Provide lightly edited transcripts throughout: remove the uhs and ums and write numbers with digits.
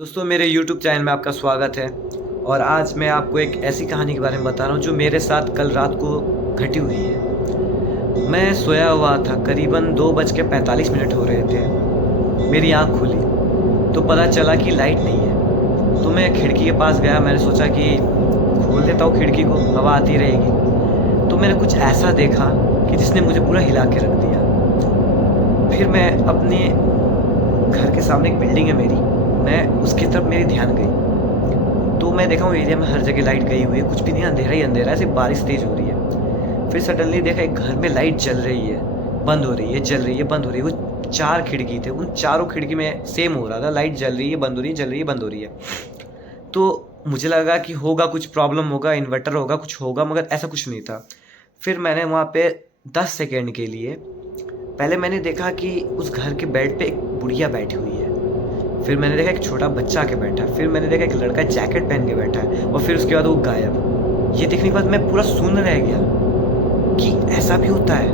दोस्तों मेरे YouTube channel में आपका स्वागत है। और आज मैं आपको एक ऐसी कहानी के बारे में बता रहा हूँ जो मेरे साथ कल रात को घटी हुई है। मैं सोया हुआ था, करीबन 2:45 हो रहे थे। मेरी आँख खुली तो पता चला कि लाइट नहीं है। तो मैं खिड़की के पास गया, मैंने सोचा कि खोल देता हूँ खिड़की को, हवा आती रहेगी। तो मैंने कुछ ऐसा देखा कि जिसने मुझे पूरा हिला के रख दिया। फिर मैं अपने घर के सामने एक बिल्डिंग है मेरी, मैं उसकी तरफ मेरी ध्यान गई। तो मैं देखा हूँ एरिया में हर जगह लाइट गई हुई है, कुछ भी नहीं, अंधेरा ही अंधेरा है, सिर्फ बारिश तेज हो रही है। फिर सडनली देखा एक घर में लाइट जल रही है, बंद हो रही है, जल रही है, बंद हो रही है। वो 4 खिड़की थे, उन चारों खिड़की में सेम हो रहा था, लाइट जल रही है, बंद हो रही है, जल रही है, बंद हो रही है। तो मुझे लगा कि होगा कुछ प्रॉब्लम, होगा इन्वर्टर, होगा कुछ होगा, मगर ऐसा कुछ नहीं था। फिर मैंने वहाँ पे 10 सेकेंड के लिए पहले मैंने देखा कि उस घर के बेड पे एक बुढ़िया बैठी हुई है। फिर मैंने देखा एक छोटा बच्चा आके बैठा है। फिर मैंने देखा एक लड़का जैकेट पहन के बैठा है, और फिर उसके बाद वो गायब। ये देखने के बाद मैं पूरा सुन्न रह गया कि ऐसा भी होता है।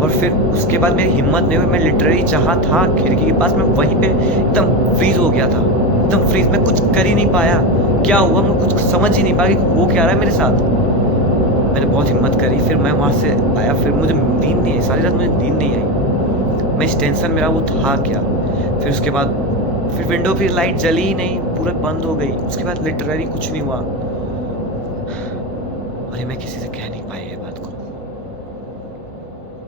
और फिर उसके बाद मेरी हिम्मत नहीं हुई, मैं लिटरली जहाँ था खिड़की के पास, मैं वहीं पे एकदम फ्रीज हो गया था, एकदम फ्रीज। मैं कुछ कर ही नहीं पाया, क्या हुआ मैं कुछ समझ ही नहीं पाया कि हो क्या रहा है मेरे साथ। मैंने बहुत हिम्मत करी, फिर मैं वहाँ से आया। फिर मुझे नींद नहीं आई, सारी रात मुझे नींद नहीं आई। मैं इस टेंशन मेरा वो था क्या। फिर उसके बाद फिर विंडो फिर लाइट जली ही नहीं, पूरा बंद हो गई। उसके बाद लिटरली कुछ नहीं हुआ, और ये मैं किसी से कह नहीं पाया।